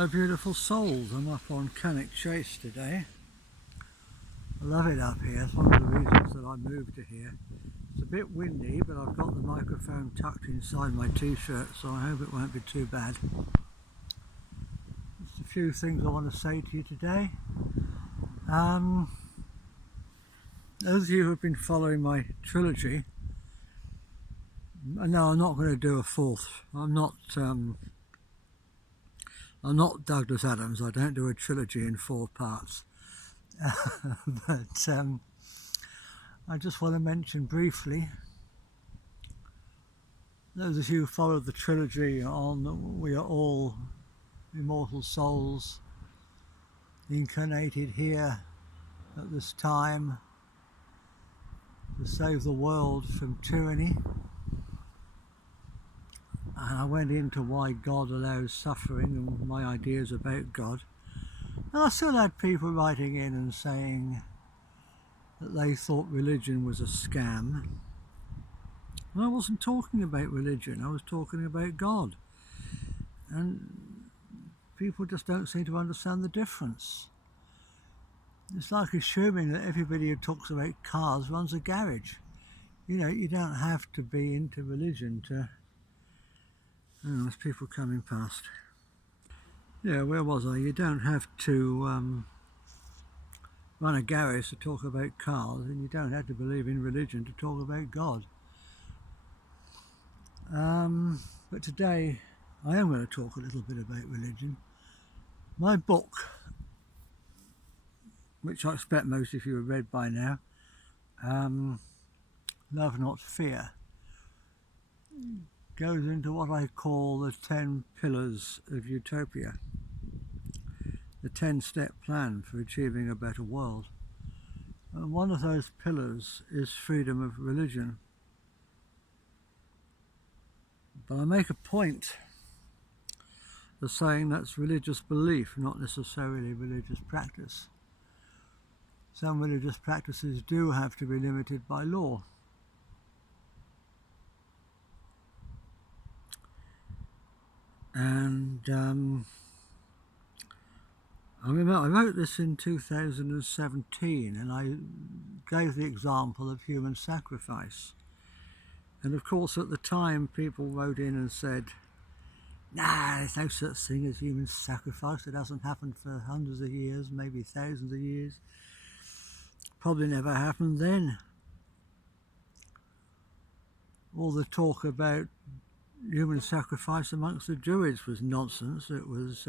Hello beautiful souls, I'm up on Cannock Chase today. I love it up here, it's one of the reasons that I moved to here. It's a bit windy, but I've got the microphone tucked inside my t-shirt, so I hope it won't be too bad. Just a few things I want to say to you today. Those of you who have been following my trilogy, no, I'm not going to do a fourth. I'm not Douglas Adams. I don't do a trilogy in 4 parts. But I just want to mention briefly, those of you who followed the trilogy on we are all immortal souls incarnated here at this time to save the world from tyranny. And I went into why God allows suffering and my ideas about God. And I still had people writing in and saying that they thought religion was a scam. And I wasn't talking about religion, I was talking about God. And people just don't seem to understand the difference. It's like assuming that everybody who talks about cars runs a garage. You know, you don't have to be into religion to... Oh, there's people coming past. Yeah, where was I? You don't have to run a garage to talk about cars, and you don't have to believe in religion to talk about God. But today I am going to talk a little bit about religion. My book, which I expect most of you have read by now, Love Not Fear, goes into what I call the 10 pillars of utopia, the 10-step plan for achieving a better world. And one of those pillars is freedom of religion. But I make a point of saying that's religious belief, not necessarily religious practice. Some religious practices do have to be limited by law. And I wrote this in 2017, and I gave the example of human sacrifice. And of course at the time people wrote in and said, nah, there's no such thing as human sacrifice. It hasn't happened for hundreds of years, maybe thousands of years. Probably never happened then. All the talk about human sacrifice amongst the Druids was nonsense. It was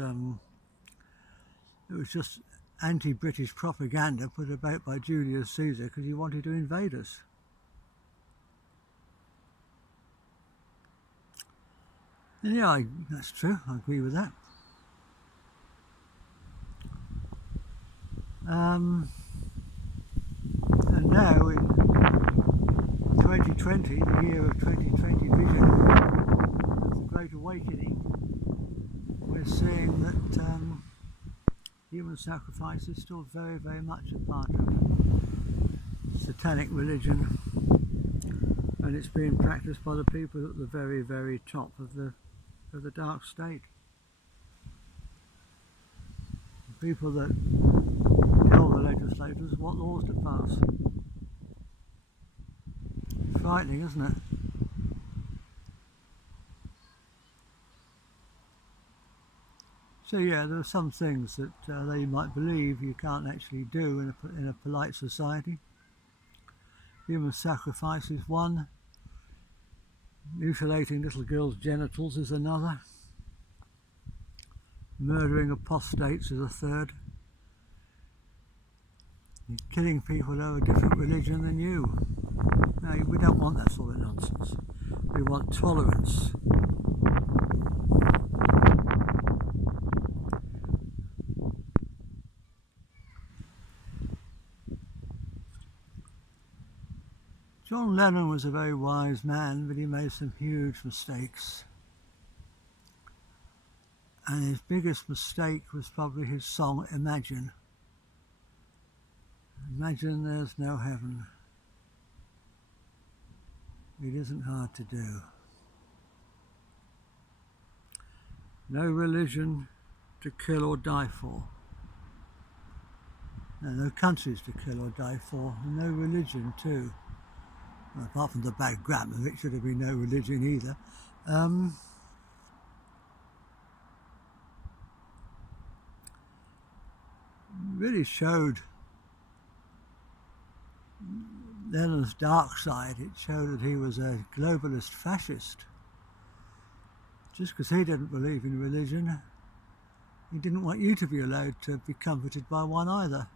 just anti-British propaganda put about by Julius Caesar because he wanted to invade us. And yeah, that's true, I agree with that. And now in 2020, the year of 2020 vision, the Great Awakening, we're seeing that human sacrifice is still very, very much a part of Satanic religion, and it's being practiced by the people at the very, very top of the dark state. The people that tell the legislators what laws to pass. It's frightening, isn't it? So yeah, there are some things that they might believe you can't actually do in a polite society. Human sacrifice is one. Mutilating little girls' genitals is another. Murdering apostates is a third. And killing people who have a different religion than you. No, we don't want that sort of nonsense. We want tolerance. John Lennon was a very wise man, but he made some huge mistakes. And his biggest mistake was probably his song Imagine. Imagine there's no heaven. It isn't hard to do. No religion to kill or die for. No countries to kill or die for, and no religion too. Well, apart from the bad grammar, it should have been no religion either. Really showed Lenin's dark side. It showed that he was a globalist fascist. Just because he didn't believe in religion, he didn't want you to be allowed to be comforted by one either.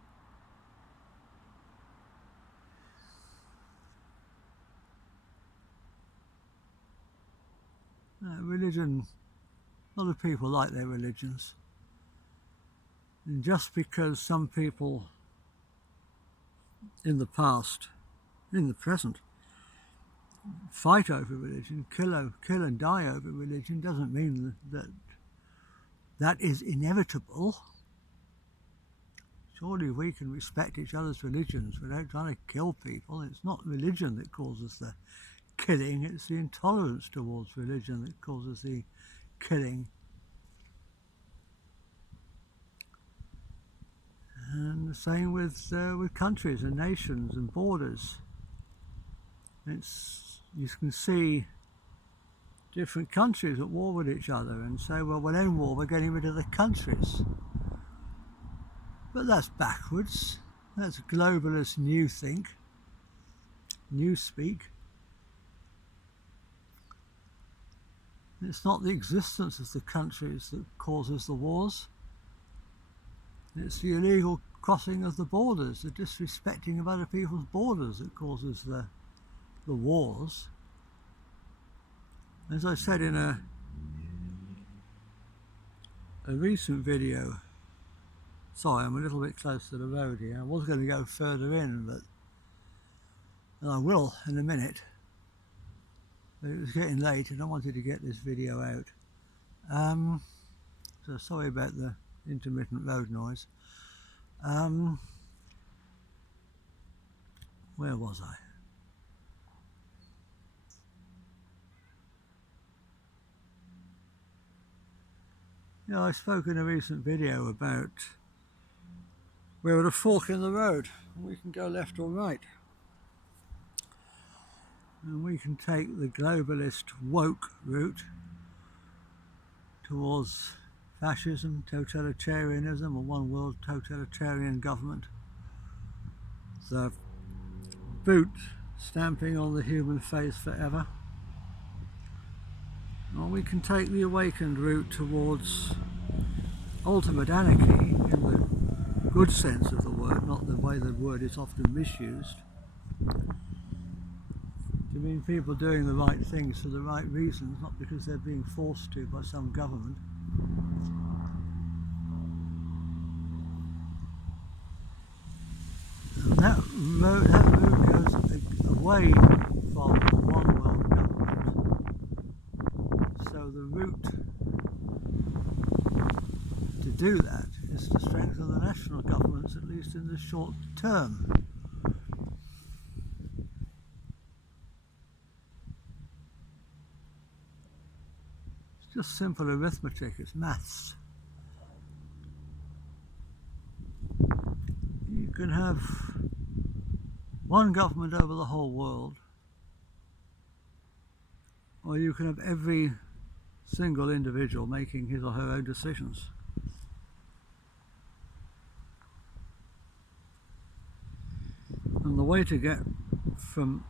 Religion, a lot of people like their religions. And just because some people in the past, in the present, fight over religion, kill and die over religion, doesn't mean that is inevitable. Surely we can respect each other's religions without trying to kill people. It's not religion that causes the killing, it's the intolerance towards religion that causes the killing. And the same with countries and nations and borders. You can see different countries at war with each other and say, well, we're in war, we're getting rid of the countries. But that's backwards. That's globalist newspeak. It's not the existence of the countries that causes the wars. It's the illegal crossing of the borders, the disrespecting of other people's borders that causes the wars. As I said in a recent video, sorry, I'm a little bit close to the road here. I was going to go further in, and I will in a minute. But it was getting late and I wanted to get this video out. So sorry about the intermittent road noise. Where was I? Yeah, I spoke in a recent video about we're at a fork in the road. We can go left or right. And we can take the globalist woke route towards fascism, totalitarianism, or one world totalitarian government. The boot stamping on the human face forever. Or we can take the awakened route towards ultimate anarchy in the good sense of the word, not the way the word is often misused. To mean people doing the right things for the right reasons, not because they're being forced to by some government. And that road goes away from one world government. So the route to do that is to strengthen the national governments, at least in the short term. It's just simple arithmetic, it's maths. You can have one government over the whole world, or you can have every single individual making his or her own decisions. And the way to get from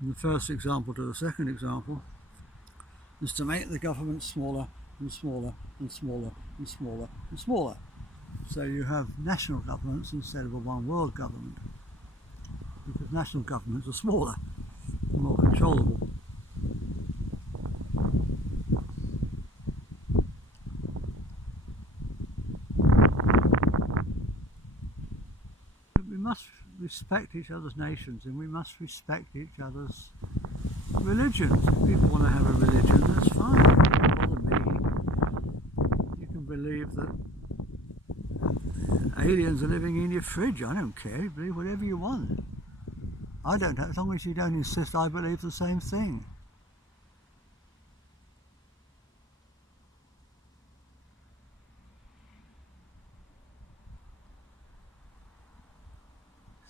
the first example to the second example is to make the government smaller and smaller and smaller and smaller and smaller. So you have national governments instead of a one world government, because national governments are smaller and more controllable. But we must respect each other's nations, and we must respect each other's religions. If people want to have a religion, that's fine. It doesn't bother me. You can believe that aliens are living in your fridge. I don't care. You believe whatever you want. I don't, as long as you don't insist I believe the same thing.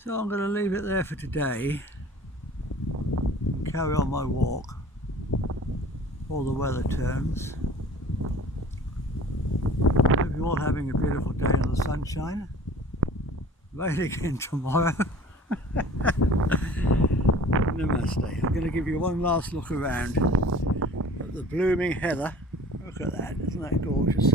So I'm going to leave it there for today and carry on my walk all the weather turns. Hope you're all having a beautiful day in the sunshine. Rain again tomorrow. Namaste. I'm going to give you one last look around at the blooming heather. Look at that, isn't that gorgeous?